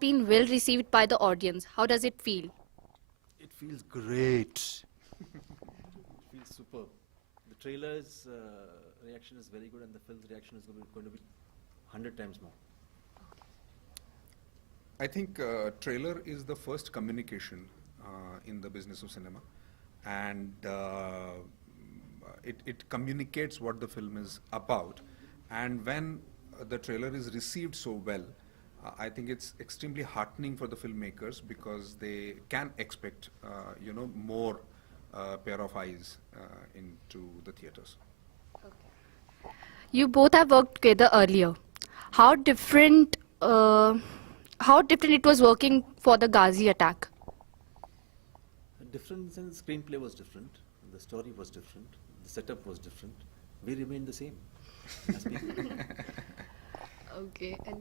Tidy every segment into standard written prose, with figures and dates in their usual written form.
been well received by the audience. How does it feel? It feels great. It feels superb. The trailer's reaction is very good, and the film's reaction is going to be 100 times more. I think trailer is the first communication in the business of cinema, and it communicates what the film is about. And when the trailer is received so well, I think it's extremely heartening for the filmmakers, because they can expect more pair of eyes into the theaters. You both have worked together earlier. How different it was working for the Gaazi attack? The difference in the screenplay was different, the story was different, the setup was different. We remained the same as people. Okay, and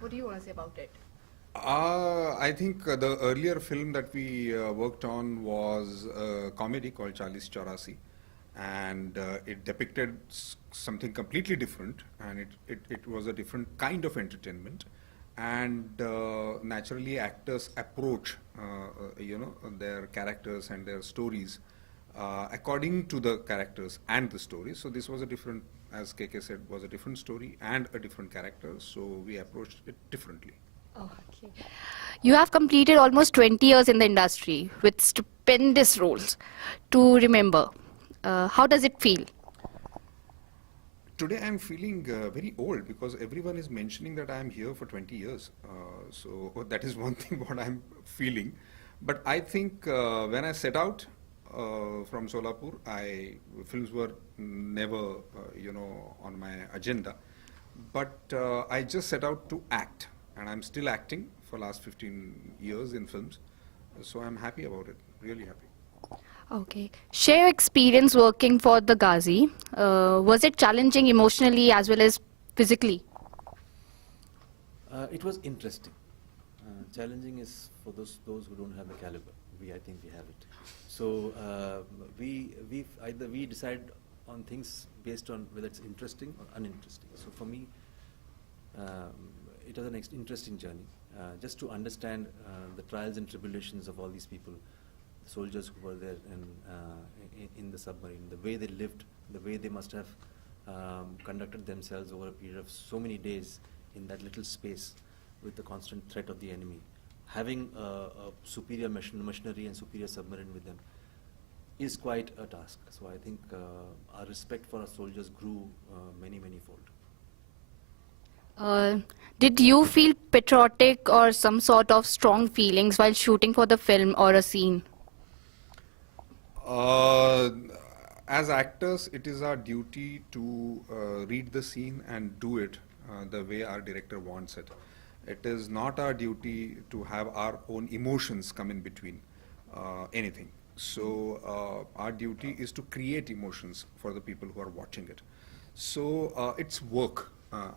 what do you want to say about it? I think the earlier film that we worked on was a comedy called 4084, and it depicted something completely different, and it was a different kind of entertainment. And naturally, actors approach their characters and their stories according to the characters and the stories. So this was a different, as KK said, was a different story and a different character. So we approached it differently. Oh, okay. You have completed almost 20 years in the industry with stupendous roles to remember. How does it feel? Today I'm feeling very old, because everyone is mentioning that I'm here for 20 years. So that is one thing what I'm feeling. But I think when I set out from Solapur, films were never on my agenda. But I just set out to act, and I'm still acting for last 15 years in films. So I'm happy about it, really happy. Okay. Share your experience working for the Gaazi. Was it challenging emotionally as well as physically? It was interesting. Challenging is for those who don't have the caliber. I think we have it. So we decide on things based on whether it's interesting or uninteresting. So for me, it was an interesting journey, just to understand the trials and tribulations of all these people, the soldiers who were there in the submarine, the way they lived, the way they must have conducted themselves over a period of so many days in that little space with the constant threat of the enemy. Having a superior machinery and superior submarine with them is quite a task. So I think our respect for our soldiers grew many fold. Did you feel patriotic or some sort of strong feelings while shooting for the film or a scene? As actors, it is our duty to read the scene and do it the way our director wants it. It is not our duty to have our own emotions come in between anything. So our duty is to create emotions for the people who are watching it. So it's work,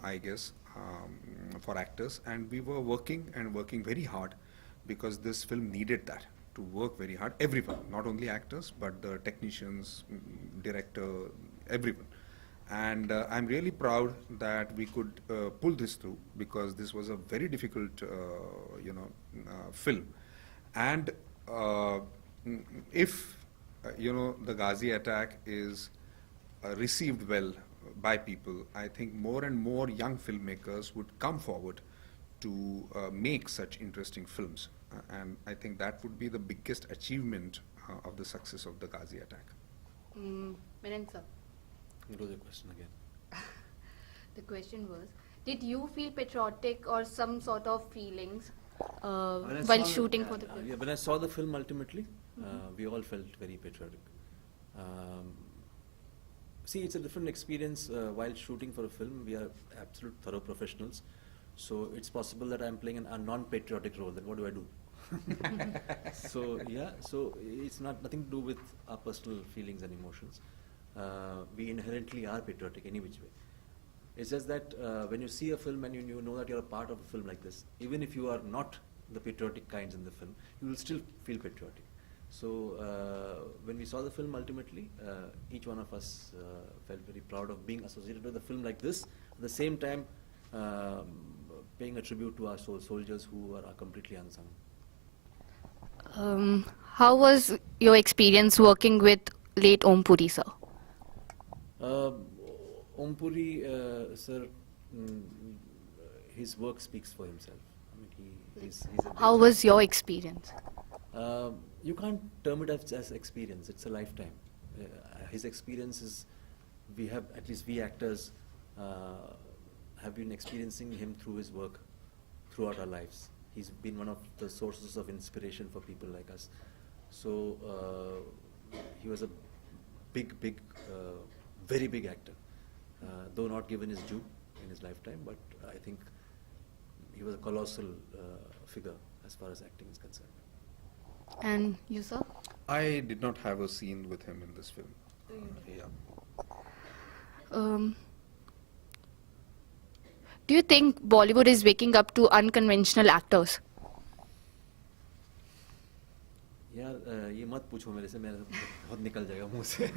I guess, for actors, and we were working very hard, because this film needed that, to work very hard. Everyone, not only actors, but the technicians, director, everyone. And I'm really proud that we could pull this through, because this was a very difficult, film. And if the Gaazi attack is received well by people, I think more and more young filmmakers would come forward to make such interesting films. And I think that would be the biggest achievement of the success of the Gaazi attack. Milan sir. What was the question again? The question was, did you feel patriotic or some sort of feelings while shooting for the film? Yeah, when I saw the film ultimately, we all felt very patriotic. See, it's a different experience while shooting for a film. We are absolute thorough professionals. So it's possible that I'm playing a non-patriotic role. Then what do I do? So yeah, so it's nothing to do with our personal feelings and emotions. We inherently are patriotic any which way. It's just that when you see a film and you know that you're a part of a film like this, even if you are not the patriotic kinds in the film, you will still feel patriotic. So when we saw the film ultimately, each one of us felt very proud of being associated with a film like this. At the same time, paying a tribute to our soldiers who are completely unsung. How was your experience working with late Om Puri sir? Om Puri, sir, mm, his work speaks for himself. I mean, he's a great How was your experience? You can't term it as experience. It's a lifetime. His experience is, we have, at least we actors, have been experiencing him through his work throughout our lives. He's been one of the sources of inspiration for people like us. So he was a big, very big actor, though not given his due in his lifetime, but I think he was a colossal figure as far as acting is concerned. And you sir? I did not have a scene with him in this film. Yeah. Do you think Bollywood is waking up to unconventional actors? यार ये मत पूछो मेरे से, मेरा बहुत निकल जाएगा मुंह से.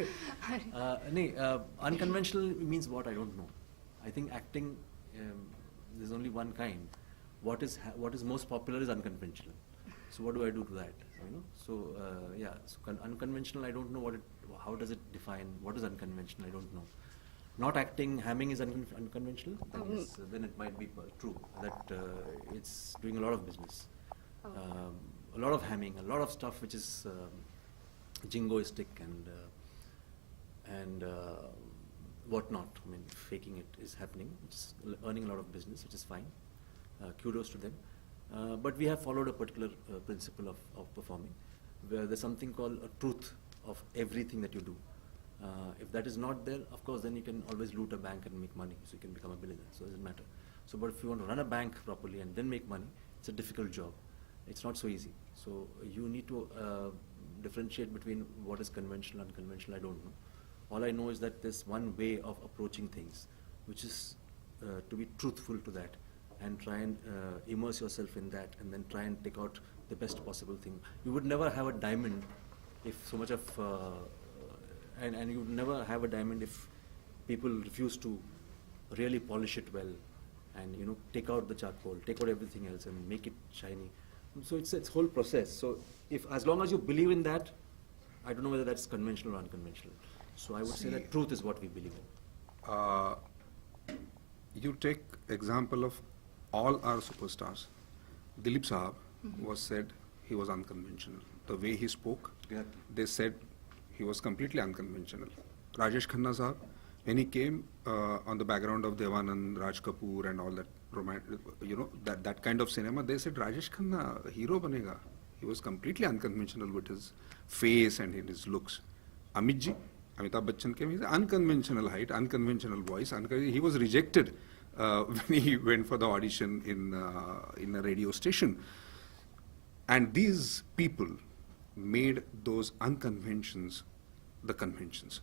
नहीं, unconventional means what, I don't know. I think acting, there's only one kind. What is most popular is unconventional. So what do I do to that? You know. So yeah. So unconventional, I don't know how does it define what is unconventional. I don't know. Not acting, hamming is unconventional. Then it might be true that it's doing a lot of business. A lot of hamming, a lot of stuff which is jingoistic and whatnot. I mean, faking it is happening. It's earning a lot of business, which is fine. Kudos to them. But we have followed a particular principle of performing, where there's something called a truth of everything that you do. If that is not there, of course, then you can always loot a bank and make money, so you can become a billionaire. So it doesn't matter. So, but if you want to run a bank properly and then make money, it's a difficult job. It's not so easy. So you need to differentiate between what is conventional and unconventional. I don't know. All I know is that there's one way of approaching things, which is to be truthful to that and try and immerse yourself in that, and then try and take out the best possible thing. You would never have a diamond if so much of and you would never have a diamond if people refuse to really polish it well and take out the charcoal, take out everything else and make it shiny. So it's whole process. So as long as you believe in that, I don't know whether that's conventional or unconventional. So I would say that truth is what we believe in. You take example of all our superstars. Dilip Sahab was said he was unconventional. The way he spoke, they said he was completely unconventional. Rajesh Khanna Sahab, when he came on the background of Devanand, Raj Kapoor and all that, that kind of cinema, they said Rajesh Khanna hero banega. He was completely unconventional with his face and in his looks. Amit ji, Amitabh Bachchan came, he's unconventional height, unconventional voice. He was rejected when he went for the audition in a radio station. And these people made those unconventions the conventions.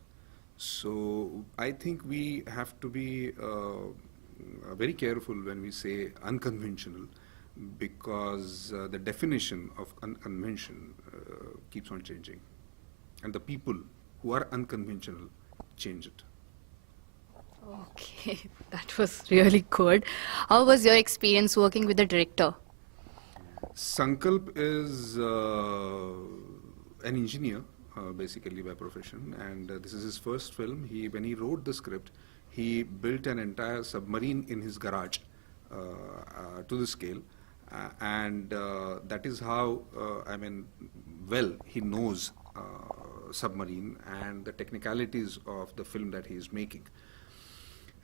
So I think we have to be very careful when we say unconventional, because the definition of unconvention keeps on changing, and the people who are unconventional change it. Okay, that was really good. How was your experience working with the director? Sankalp is an engineer basically by profession, and this is his first film. When he wrote the script, he built an entire submarine in his garage to the scale, and that is how he knows submarine and the technicalities of the film that he is making.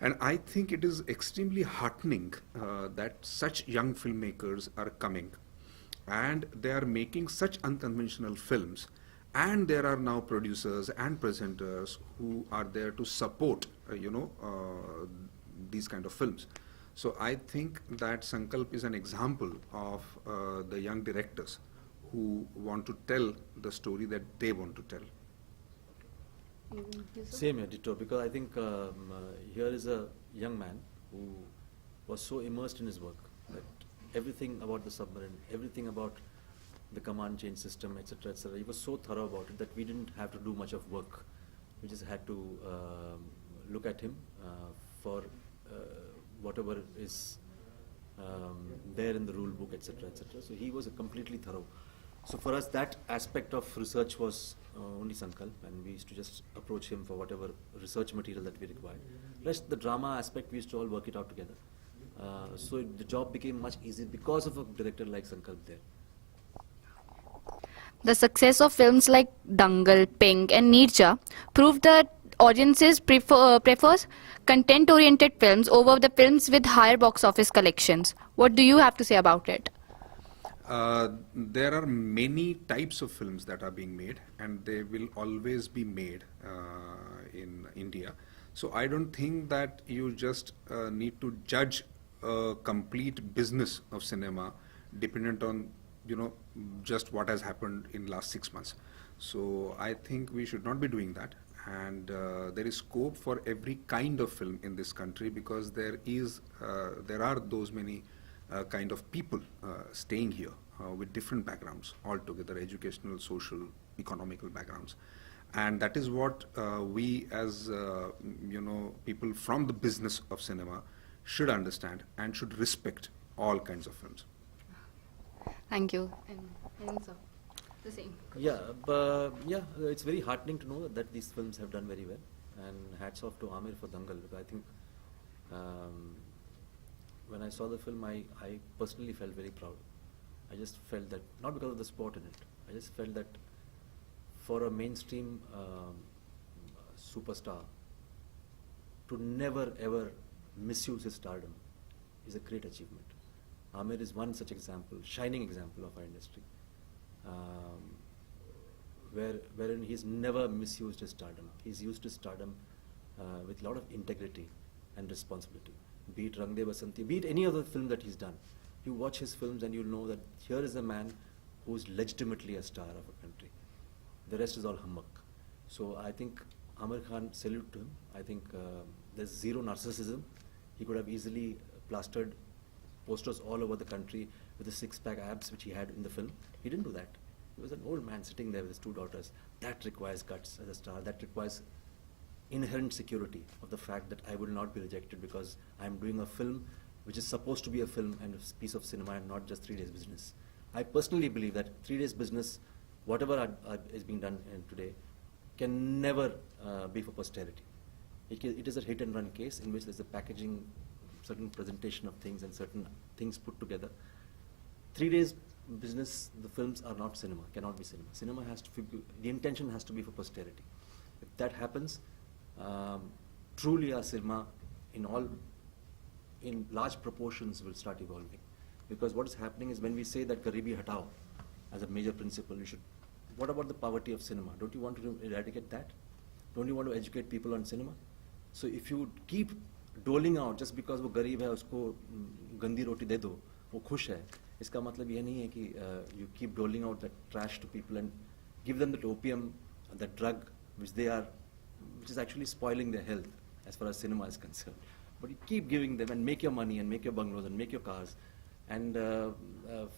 And I think it is extremely heartening that such young filmmakers are coming and they are making such unconventional films, and there are now producers and presenters who are there to support these kind of films. So I think that Sankalp is an example of the young directors who want to tell the story that they want to tell. Same here, ditto, because I think here is a young man who was so immersed in his work that everything about the submarine, everything about the command change system, etc., etc., he was so thorough about it that we didn't have to do much of work. We just had to look at him for whatever is there in the rule book, etc., etc. So he was completely thorough. So for us, that aspect of research was only Sankalp, and we used to just approach him for whatever research material that we required. Rest, the drama aspect, we used to all work it out together. So the job became much easier because of a director like Sankalp there. The success of films like Dangal, Pink, and Neerja proved that audiences prefers content-oriented films over the films with higher box office collections. What do you have to say about it? There are many types of films that are being made, and they will always be made in India. So I don't think that you just need to judge a complete business of cinema dependent on just what has happened in last 6 months. So I think we should not be doing that, and there is scope for every kind of film in this country, because there are those many kind of people staying here with different backgrounds altogether, educational, social, economical backgrounds. And that is what we as people from the business of cinema should understand and should respect all kinds of films. Thank you. And sir, the same. It's very heartening to know that these films have done very well, and hats off to Amir for Dangal, because I think when I saw the film, I personally felt very proud. I just felt that, not because of the sport in it, I just felt that for a mainstream superstar to never ever misuse his stardom is a great achievement. Amir is one such example, shining example of our industry, wherein he's never misused his stardom. He's used his stardom with a lot of integrity and responsibility. Be it Rang De Basanti, be it any other film that he's done. You watch his films and you'll know that here is a man who's legitimately a star of a country. The rest is all humbug. So I think Amir Khan, salute to him. I think there's zero narcissism. He could have easily plastered posters all over the country with the six-pack abs which he had in the film. He didn't do that. He was an old man sitting there with his 2 daughters. That requires guts as a star. That requires inherent security of the fact that I will not be rejected because I'm doing a film which is supposed to be a film and a piece of cinema and not just 3 days business. I personally believe that 3 days business, whatever is being done today, can never be for posterity. It is a hit and run case in which there's a packaging, certain presentation of things and certain things put together. 3 days business, the films are not cinema, cannot be cinema. Cinema has to be, the intention has to be for posterity. If that happens, truly our cinema in large proportions will start evolving. Because what is happening is when we say that Garibi Hatao as a major principle, what about the poverty of cinema? Don't you want to eradicate that? Don't you want to educate people on cinema? So if you keep doling out just because वो गरीब है उसको गंदी रोटी दे दो वो खुश है इसका मतलब ये नहीं है कि you keep doling out that trash to people and give them that opium, that drug which is actually spoiling their health as far as cinema is concerned. But you keep giving them and make your money and make your bungalows and make your cars and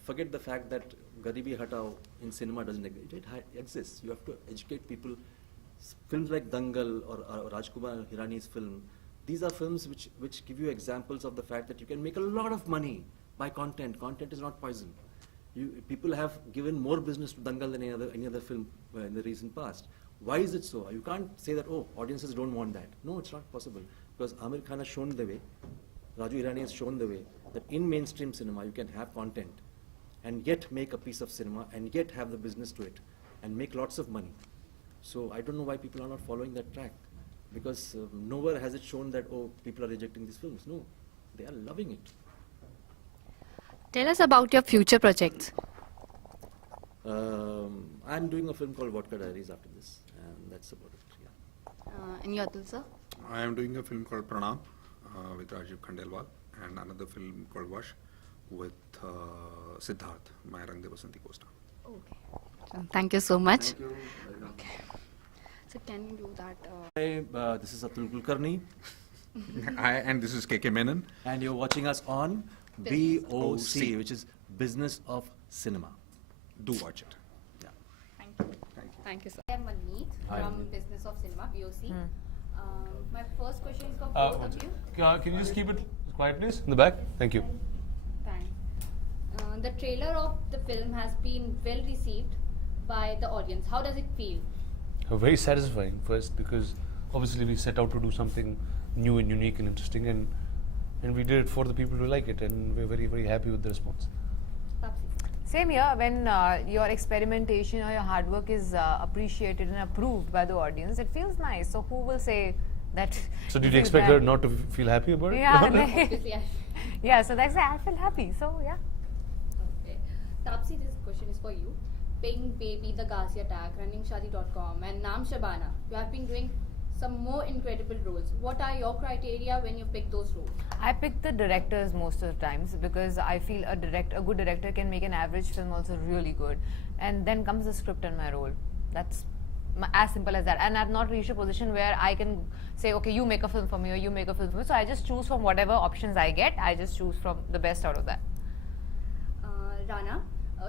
forget the fact that Garibi Hatao in cinema doesn't exist. It exists. You have to educate people. Films like Dangal or Rajkumar Hirani's film, these are films which give you examples of the fact that you can make a lot of money by content. Content is not poison. People have given more business to Dangal than any other film in the recent past. Why is it so? You can't say that, oh, audiences don't want that. No, it's not possible. Because Amir Khan has shown the way, Raju Hirani has shown the way, that in mainstream cinema you can have content and yet make a piece of cinema and yet have the business to it and make lots of money. So I don't know why people are not following that track. Because nowhere has it shown that, oh, people are rejecting these films. No, they are loving it. Tell us about your future projects. I'm doing a film called Vodka Diaries after this, and that's about it. Yeah. And you, Atul sir? I am doing a film called Pranam with Rajiv Khandelwal, and another film called Vash with Siddharth, my Rang De Basanti co-star. Okay. Thank you so much. Thank you. Okay. So can you do that? Hi, this is Atul Kulkarni, And this is KK Menon. and you're watching us on BOC, which is Business of Cinema. Do watch it. Yeah. Thank you. Thank you. Thank you, sir. I'm Manmeet Hi. from Business of Cinema, BOC. My first question is for both of you. Can you just keep it quiet, please? In the back? Thank you. The trailer of the film has been well received by the audience. How does it feel? Very satisfying first, because obviously we set out to do something new and unique and interesting, and we did it for the people to like it, and we're very, very happy with the response. Taapsee. Same here, when your experimentation or your hard work is appreciated and approved by the audience, it feels nice. So who will say that? So it did you feels expect bad? her not to feel happy about it? Yeah, Obviously, yeah. So that's I feel happy. So yeah. Okay. Taapsee, this question is for you. Pink Baby, The Gaazi Attack, RunningShadi.com, and Naam Shabana. You have been doing some more incredible roles. What are your criteria when you pick those roles? I pick the directors most of the times because I feel a good director can make an average film also really good, and then comes the script and my role. That's as simple as that. And I've not reached a position where I can say, okay, you make a film for me or you make a film for me. So I just choose from whatever options I get. I just choose from the best out of that. Rana,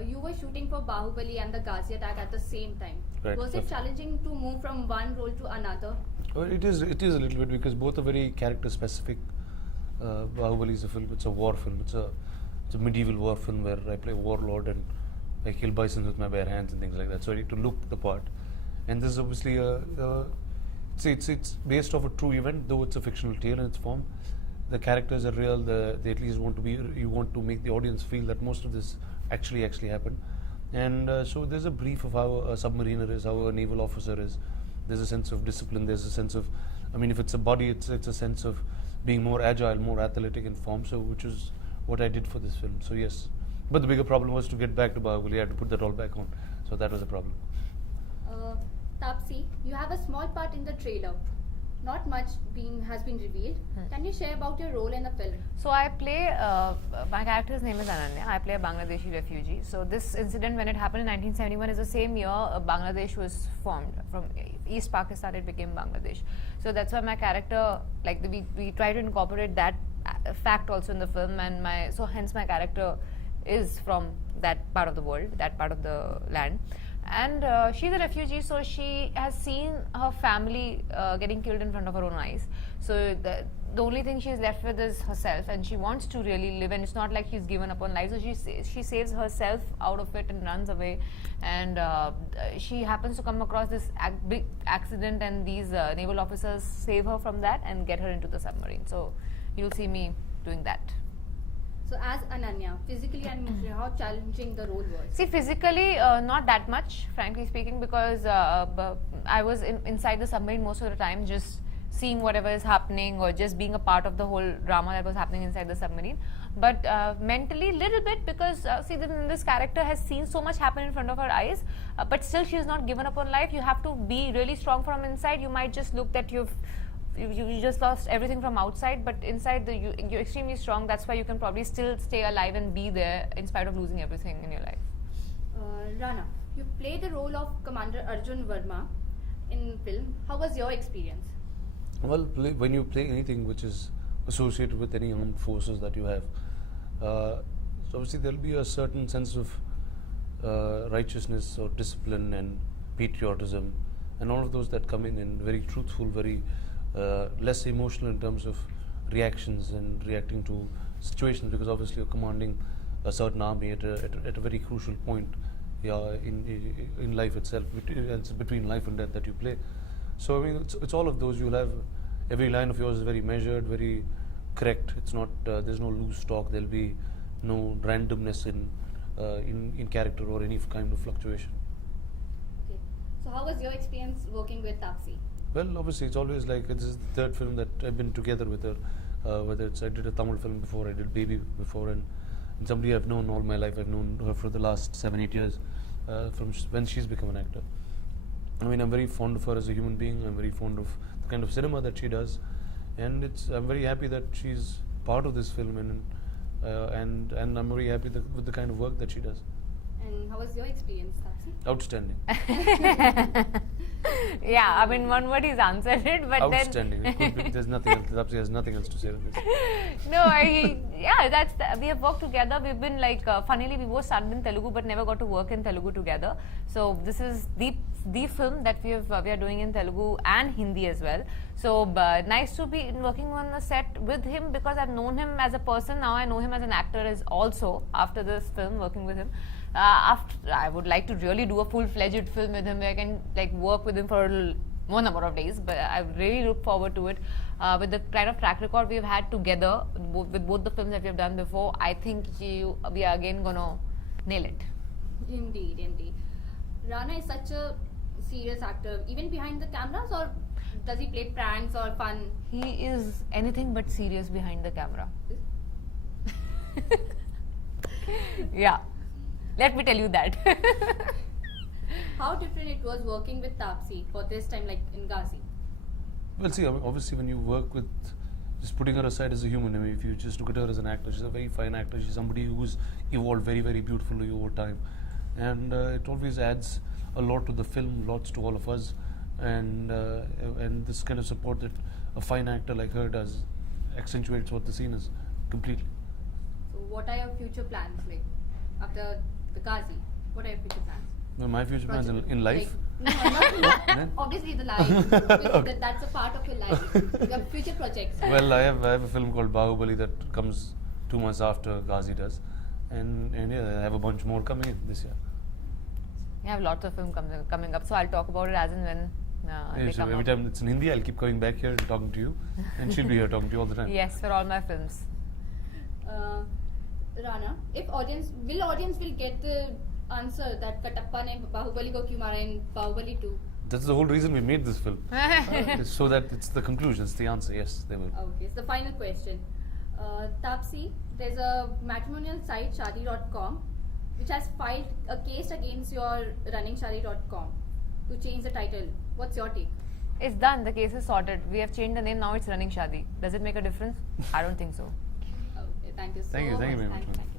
you were shooting for Bahubali and the Gaazi Attack at the same time. Right. Was it challenging to move from one role to another? Well, it is a little bit, because both are very character specific. Bahubali is a film, it's a war film, it's a medieval war film where I play a warlord and I kill bisons with my bare hands and things like that. So I need to look the part. And this is obviously it's based off a true event, though it's a fictional tale in its form. The characters are real. They at least you want to make the audience feel that most of this actually happened. And so there's a brief of how a submariner is, how a naval officer is. There's a sense of discipline. There's a sense of, I mean, if it's a body, it's a sense of being more agile, more athletic in form. So which is what I did for this film. So yes, but the bigger problem was to get back to Bahubali. I had to put that all back on. So that was a problem. Taapsee, you have a small part in the trailer. Not much has been revealed. Can you share about your role in the film? So I play, my character's name is Ananya. I play a Bangladeshi refugee. So this incident, when it happened in 1971, is the same year Bangladesh was formed. From East Pakistan, it became Bangladesh. So that's why my character, like we try to incorporate that fact also in the film, and hence my character is from that part of the world, that part of the land. And she's a refugee, so she has seen her family getting killed in front of her own eyes. So the only thing she's left with is herself, and she wants to really live, and it's not like she's given up on life. So she saves herself out of it and runs away. And she happens to come across this big accident, and these naval officers save her from that and get her into the submarine. So you'll see me doing that. So as Ananya, physically and emotionally, how challenging the role was? See, physically, not that much, frankly speaking, because I was inside the submarine most of the time, just seeing whatever is happening or just being a part of the whole drama that was happening inside the submarine. But mentally, little bit, because this character has seen so much happen in front of her eyes, but still she has not given up on life. You have to be really strong from inside. You might just look that you just lost everything from outside, but inside you're extremely strong. That's why you can probably still stay alive and be there in spite of losing everything in your life. Rana, you play the role of Commander Arjun Verma in film. How was your experience? Well, when you play anything which is associated with any armed forces that you have, so obviously there'll be a certain sense of righteousness or discipline and patriotism and all of those that come in, and very truthful, very less emotional in terms of reactions and reacting to situations, because obviously you're commanding a certain army at a very crucial point in life itself. It's between life and death that you play. So I mean, it's all of those. You'll have every line of yours is very measured, very correct. It's not there's no loose talk. There'll be no randomness in character or any kind of fluctuation. Okay. So how was your experience working with Taapsee? Well, obviously, it's always like this is the third film that I've been together with her. Whether it's I did a Tamil film before, I did Baby before, and somebody I've known all my life. I've known her for the last 7-8 years, from when she's become an actor. I mean, I'm very fond of her as a human being. I'm very fond of the kind of cinema that she does, and I'm very happy that she's part of this film, and I'm very happy with the kind of work that she does. And how was your experience, Taapsee? Outstanding. Yeah, I mean, one word he's answered it, but Outstanding. It could be, there's nothing else. Taapsee has nothing else to say to this. No, we have worked together. We've been like, funnily, we both started in Telugu but never got to work in Telugu together. So this is the film that we are doing in Telugu and Hindi as well. So nice to be working on a set with him, because I've known him as a person. Now I know him as an actor as also after this film, working with him. After, I would like to really do a full-fledged film with him where I can like work with him for a little more number of days, but I really look forward to it. With the kind of track record we've had together with both the films that we've done before, I think we are again gonna nail it. Indeed, indeed. Rana is such a serious actor, even behind the cameras, or does he play pranks or fun? He is anything but serious behind the camera. Yeah, let me tell you that. How different it was working with Taapsee for this time, like in Gaazi? Well, see, I mean, obviously, when you work with, just putting her aside as a human, I mean, if you just look at her as an actor, she's a very fine actor. She's somebody who's evolved very, very beautifully over time. And it always adds a lot to the film, lots to all of us. And this kind of support that a fine actor like her does accentuates what the scene is completely. So what are your future plans, like after the Gaazi? What are your future plans? Well, my future plans in life. Like, no, not Then? obviously the life. Okay. That's a part of your life. Your future projects. Well, I have a film called Daggubati that comes 2 months after Gaazi does. And yeah, I have a bunch more coming in this year. We have lots of films coming up, so I'll talk about it as and when Yeah, they so come every out. time it's in Hindi, I'll keep coming back here and talking to you. And she'll be here talking to you all the time. Yes, for all my films. Rana, will audience get the answer that Katappa ne Bahubali ko kyun mara in Bahubali 2? That's the whole reason we made this film. So that it's the conclusion, it's the answer. Yes, they will. Okay, it's the final question. Taapsee, there's a matrimonial site, shadi.com, which has filed a case against your running shadi.com to change the title. What's your take? It's done. The case is sorted. We have changed the name. Now it's Running Shadi. Does it make a difference? I don't think so. Okay, thank you so Thank you much. very much. Thank you.